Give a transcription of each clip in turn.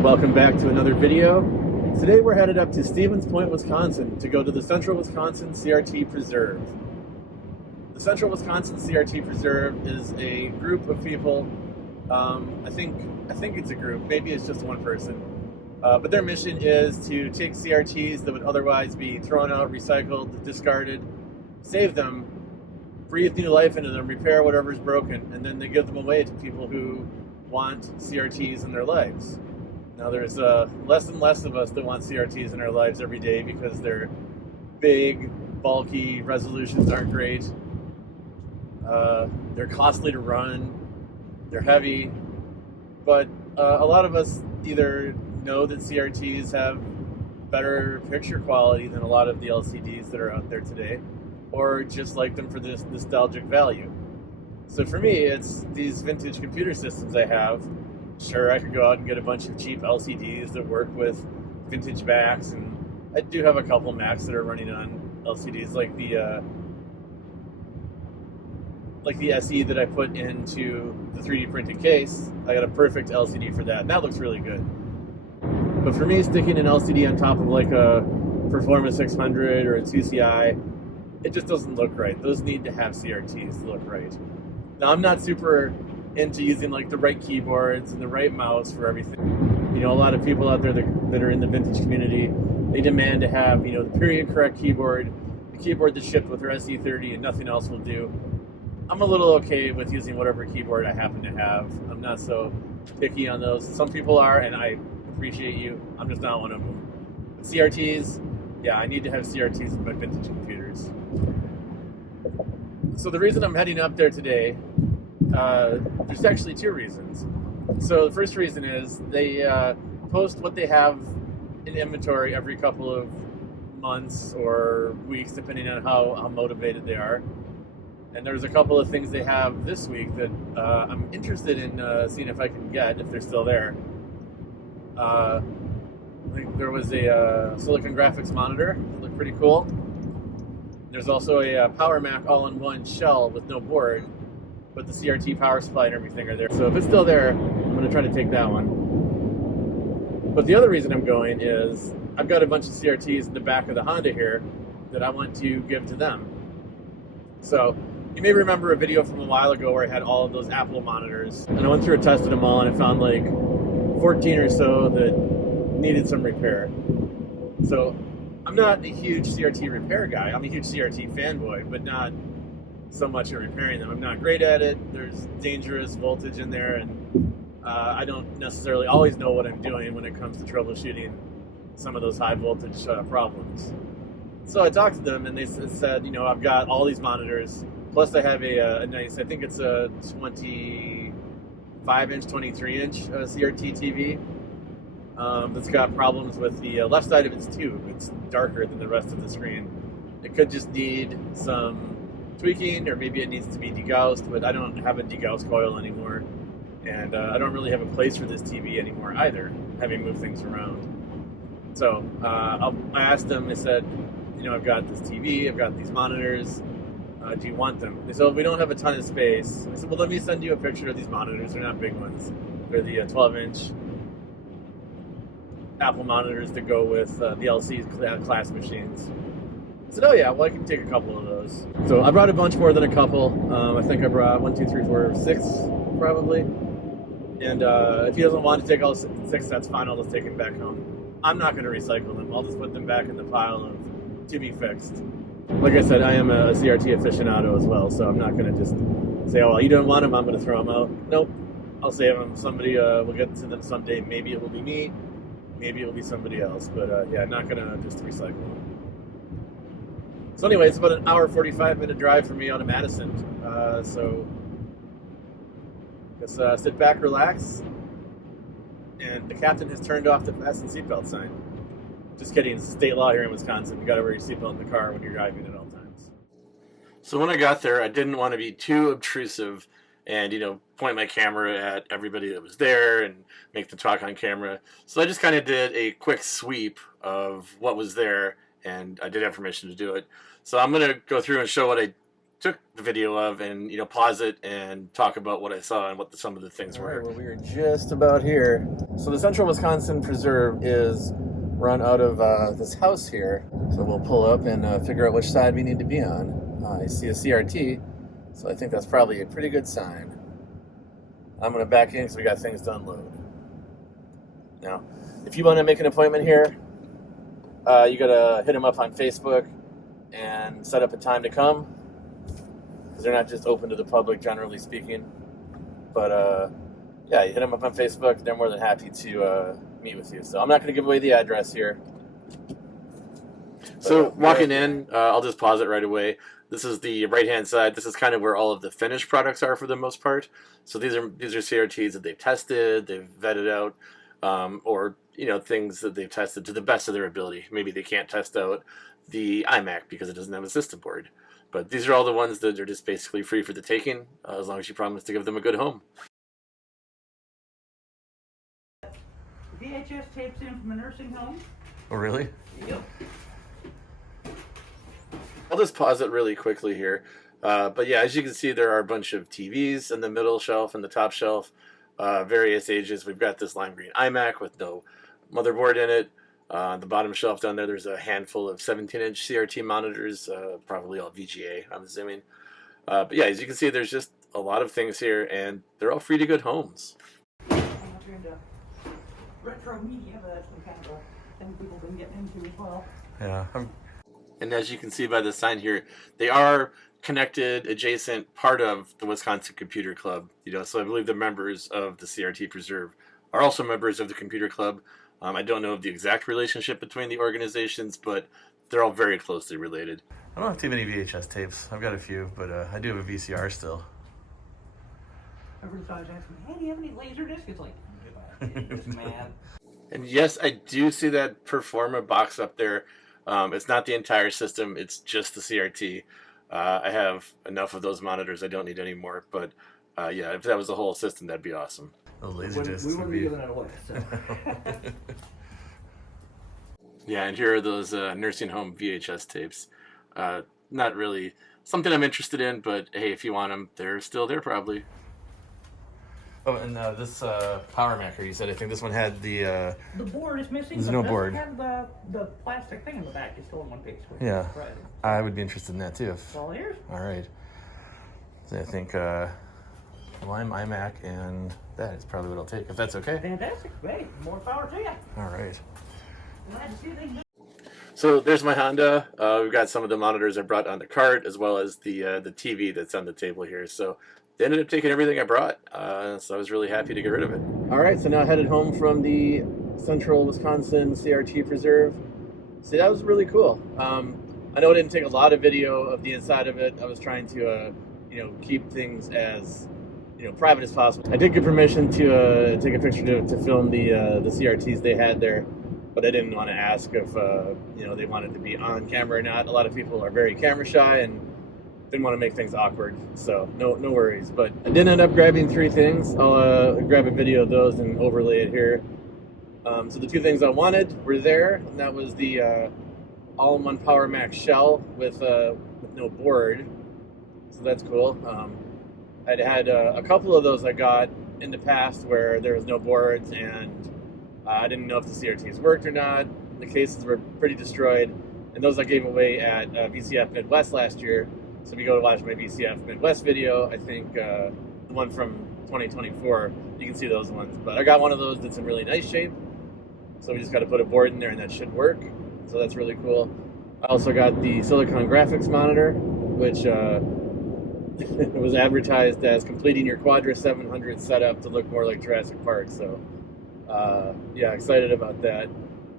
Welcome back to another video. Today we're headed up to Stevens Point, Wisconsin to go to the Central Wisconsin CRT Preserve. The Central Wisconsin CRT Preserve is a group of people. I think it's a group, maybe it's just one person. But their mission is to take CRTs that would otherwise be thrown out, recycled, discarded, save them, breathe new life into them, repair whatever's broken, and then they give them away to people who want CRTs in their lives. Now there's less and less of us that want CRTs in our lives every day because they're big, bulky, resolutions aren't great, they're costly to run, they're heavy, but a lot of us either know that CRTs have better picture quality than a lot of the LCDs that are out there today, or just like them for this nostalgic value. So for me, it's these vintage computer systems I have. Sure, I could go out and get a bunch of cheap LCDs that work with vintage Macs, and I do have a couple Macs that are running on LCDs, like the SE that I put into the 3D printed case. I got a perfect LCD for that, and that looks really good. But for me, sticking an LCD on top of like a Performa 600 or a 2CI, it just doesn't look right. Those need to have CRTs to look right. Now, I'm not super into using like the right keyboards and the right mouse for everything. You know, a lot of people out there that are in the vintage community, they demand to have, you know, the period correct keyboard, the keyboard that's shipped with their SE30 and nothing else will do. I'm a little okay with using whatever keyboard I happen to have. I'm not so picky on those. Some people are, and I appreciate you. I'm just not one of them. But CRTs, yeah, I need to have CRTs in my vintage computers. So the reason I'm heading up there today, there's actually two reasons. So the first reason is they post what they have in inventory every couple of months or weeks, depending on how motivated they are. And there's a couple of things they have this week that I'm interested in seeing if I can get, if they're still there. I think there was a Silicon Graphics monitor that looked pretty cool. There's also a Power Mac all-in-one shell with no board, but the CRT power supply and everything are there. So if it's still there, I'm going to try to take that one. But the other reason I'm going is I've got a bunch of CRTs in the back of the Honda here that I want to give to them. So you may remember a video from a while ago where I had all of those Apple monitors, and I went through and tested them all, and I found like 14 or so that needed some repair. So I'm not a huge CRT repair guy. I'm a huge CRT fanboy, but not so much at repairing them. I'm not great at it. There's dangerous voltage in there, and I don't necessarily always know what I'm doing when it comes to troubleshooting some of those high voltage problems. So I talked to them, and they said, you know, I've got all these monitors, plus I have a nice, I think it's a 25-inch, 23-inch CRT TV that's got problems with the left side of its tube. It's darker than the rest of the screen. It could just need some tweaking, or maybe it needs to be degaussed, but I don't have a degauss coil anymore, and I don't really have a place for this TV anymore either, having moved things around. So I asked them, I said, you know, I've got this TV, I've got these monitors, do you want them? They said, well, we don't have a ton of space. I said, well, let me send you a picture of these monitors. They're not big ones. They're the 12-inch Apple monitors that go with the LC class machines. I said, oh yeah, well, I can take a couple of those. So I brought a bunch more than a couple. I think I brought 1, 2, 3, 4, 6 probably. And if he doesn't want to take all 6, that's fine. I'll just take them back home. I'm not going to recycle them. I'll just put them back in the pile of to be fixed. Like I said, I am a CRT aficionado as well, so I'm not going to just say, oh, well, you don't want them, I'm going to throw them out. Nope. I'll save them. Somebody will get to them someday. Maybe it will be me. Maybe it will be somebody else. But yeah, not going to just recycle them. So anyway, it's about an hour, 45-minute drive for me out of Madison. So just sit back, relax. And the captain has turned off the fasten seatbelt sign. Just kidding, it's state law here in Wisconsin. You gotta wear your seatbelt in the car when you're driving at all times. So when I got there, I didn't want to be too obtrusive and, you know, point my camera at everybody that was there and make the talk on camera. So I just kind of did a quick sweep of what was there, and I did have permission to do it. So I'm going to go through and show what I took the video of and pause it and talk about what I saw and what some of the things were. Right, well, we are just about here. So the Central Wisconsin Preserve is run out of this house here. So we'll pull up and figure out which side we need to be on. I see a CRT, so I think that's probably a pretty good sign. I'm going to back in because we got things to unload. Now, if you want to make an appointment here, you got to hit them up on Facebook and set up a time to come. Because they're not just open to the public, generally speaking. But, yeah, you hit them up on Facebook. They're more than happy to meet with you. So I'm not going to give away the address here. So walking in, I'll just pause it right away. This is the right-hand side. This is kind of where all of the finished products are for the most part. So these are CRTs that they've tested, they've vetted out, or things that they've tested to the best of their ability. Maybe they can't test out the iMac because it doesn't have a system board. But these are all the ones that are just basically free for the taking, as long as you promise to give them a good home. VHS tapes in from a nursing home. Oh, really? Yep. I'll just pause it really quickly here. But yeah, as you can see, there are a bunch of TVs in the middle shelf and the top shelf, various ages. We've got this lime green iMac with no motherboard in it. On the bottom shelf down there, there's a handful of 17-inch CRT monitors, probably all VGA, I'm assuming. But yeah, as you can see, there's just a lot of things here, and they're all free to good homes. Retro media, but that's been kind of a thing people have been getting into as well. Yeah. And as you can see by the sign here, they are connected, adjacent, part of the Wisconsin Computer Club. So I believe the members of the CRT Preserve are also members of the Computer Club. I don't know of the exact relationship between the organizations, but they're all very closely related. I don't have too many VHS tapes. I've got a few, but I do have a VCR still. Everybody's always asking me, hey, do you have any laser discs? It's like, this man. And yes, I do see that Performa box up there. It's not the entire system, it's just the CRT. I have enough of those monitors, I don't need any more, but yeah, if that was the whole system, that'd be awesome. The laser discs we wouldn't be giving it away. So. Yeah, and here are those nursing home VHS tapes. Not really something I'm interested in, but hey, if you want them, they're still there probably. Oh, and this Power Macker, you said, I think this one had the board is missing. There's but no it board. doesn't have the plastic thing in the back. It's still in one piece. Yeah. Right. I would be interested in that too. All ears. All right. So I think Lime iMac and that is probably what I'll take, if that's okay. Fantastic. Hey, more power to you. All right. Glad to see they do. So there's my Honda. We've got some of the monitors I brought on the cart, as well as the TV that's on the table here. So they ended up taking everything I brought, so I was really happy to get rid of it. All right, so now headed home from the Central Wisconsin CRT Preserve. See, that was really cool. I know I didn't take a lot of video of the inside of it. I was trying to, keep things as, private as possible. I did get permission to take a picture to film the CRTs they had there, but I didn't want to ask if, they wanted to be on camera or not. A lot of people are very camera shy and didn't want to make things awkward, so no worries. But I did end up grabbing 3 things. I'll grab a video of those and overlay it here. So the 2 things I wanted were there, and that was the all-in-one Power Mac shell with no board. So that's cool. I'd had a couple of those I got in the past where there was no boards, and I didn't know if the CRTs worked or not. The cases were pretty destroyed, and those I gave away at VCF Midwest last year. So if you go to watch my VCF Midwest video, I think the one from 2024, you can see those ones. But I got one of those that's in really nice shape. So we just got to put a board in there and that should work. So that's really cool. I also got the Silicon graphics monitor, which was advertised as completing your Quadra 700 setup to look more like Jurassic Park. So yeah, excited about that.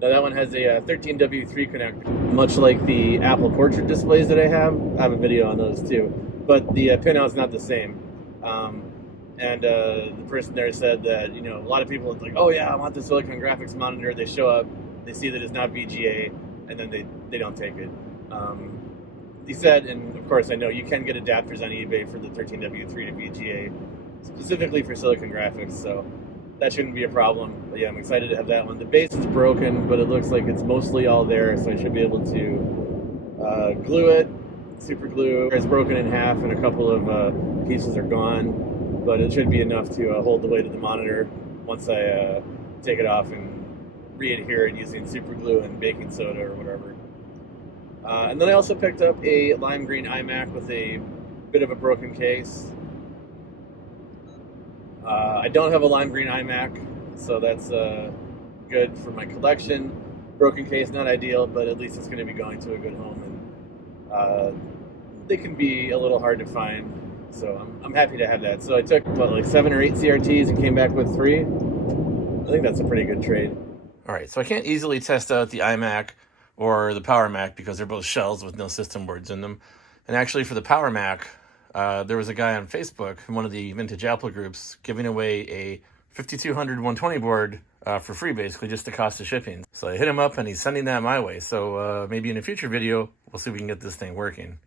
Now that one has a 13W3 connector, much like the Apple portrait displays that I have. I have a video on those too, but the pinout's not the same. And the person there said that, a lot of people are like, oh yeah, I want the Silicon graphics monitor. They show up, they see that it's not VGA, and then they don't take it. He said, and of course I know you can get adapters on eBay for the 13W3 to VGA, specifically for Silicon graphics, so that shouldn't be a problem. But yeah, I'm excited to have that one. The base is broken, but it looks like it's mostly all there, so I should be able to glue it super glue. It's broken in half and a couple of pieces are gone, but it should be enough to hold the weight of the monitor once I take it off and re-adhere it using super glue and baking soda or whatever. And then I also picked up a lime green iMac with a bit of a broken case. I don't have a lime green iMac, so that's good for my collection. Broken case, not ideal, but at least it's going to be going to a good home, and they can be a little hard to find, so I'm happy to have that. So I took, like 7 or 8 CRTs and came back with 3. I think that's a pretty good trade. All right, so I can't easily test out the iMac or the Power Mac because they're both shells with no system boards in them. And actually for the Power Mac, there was a guy on Facebook in one of the Vintage Apple groups giving away a 5200 120 board for free, basically, just the cost of shipping. So I hit him up and he's sending that my way. So maybe in a future video, we'll see if we can get this thing working.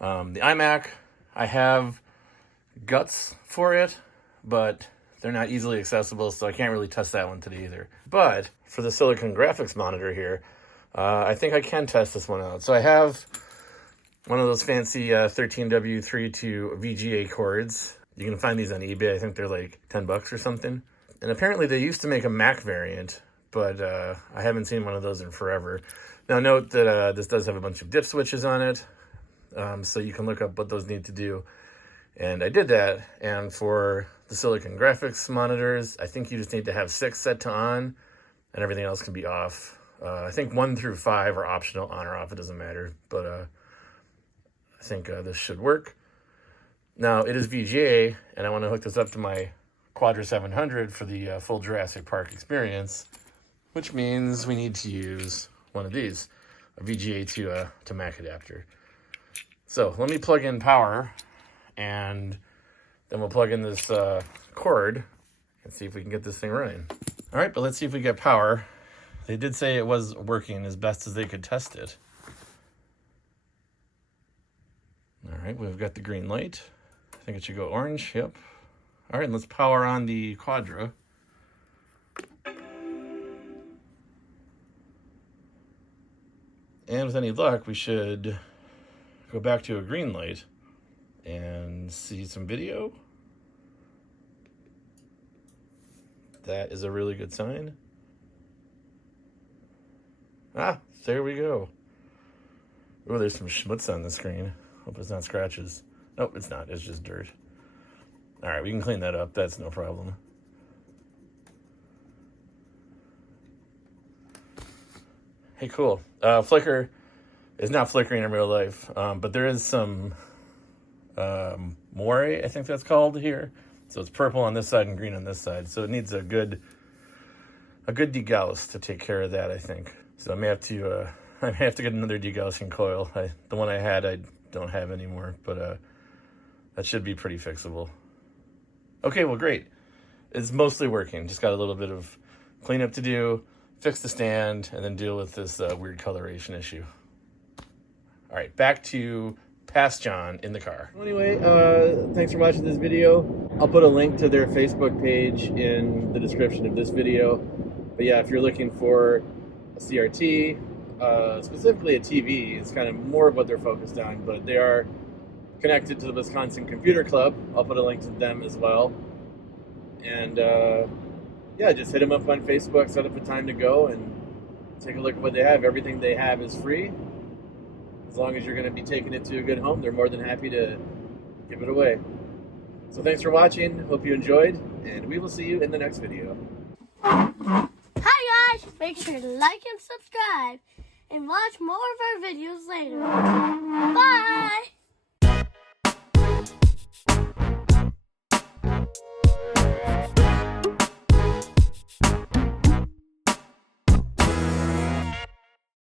The iMac, I have guts for it, but they're not easily accessible, so I can't really test that one today either. But for the Silicon graphics monitor here, I think I can test this one out. So I have one of those fancy 13W32 VGA cords. You can find these on eBay. I think they're like $10 or something. And apparently they used to make a Mac variant, but I haven't seen one of those in forever. Now note that this does have a bunch of dip switches on it, so you can look up what those need to do. And I did that, and for the Silicon graphics monitors, I think you just need to have 6 set to on, and everything else can be off. I think 1 through 5 are optional, on or off, it doesn't matter, but I think this should work. Now, it is VGA, and I want to hook this up to my Quadra 700 for the full Jurassic Park experience, which means we need to use one of these, a VGA to Mac adapter. So let me plug in power, and then we'll plug in this cord and see if we can get this thing running. All right, but let's see if we get power. They did say it was working as best as they could test it. All right, we've got the green light. I think it should go orange, yep. All right, let's power on the Quadra. And with any luck, we should go back to a green light and see some video. That is a really good sign. Ah, there we go. Oh, there's some schmutz on the screen. Hope it's not scratches. Nope, it's not. It's just dirt. All right, we can clean that up. That's no problem. Hey, cool. Flicker is not flickering in real life, but there is some moire, I think that's called here. So it's purple on this side and green on this side. So it needs a good degauss to take care of that, I think. So I may have to get another degaussing coil. The one I had, I don't have anymore, but that should be pretty fixable. Okay, well, great. It's mostly working. Just got a little bit of cleanup to do, fix the stand, and then deal with this weird coloration issue. All right, back to past John in the car. Anyway, thanks for watching this video. I'll put a link to their Facebook page in the description of this video. But yeah, if you're looking for a CRT, specifically a TV, it's kind of more of what they're focused on, but they are connected to the Wisconsin Computer Club. I'll put a link to them as well. And yeah, just hit them up on Facebook, set up a time to go, and take a look at what they have. Everything they have is free. As long as you're going to be taking it to a good home, they're more than happy to give it away. So thanks for watching. Hope you enjoyed, and we will see you in the next video. Hi guys! Make sure to like and subscribe, and watch more of our videos later. Bye!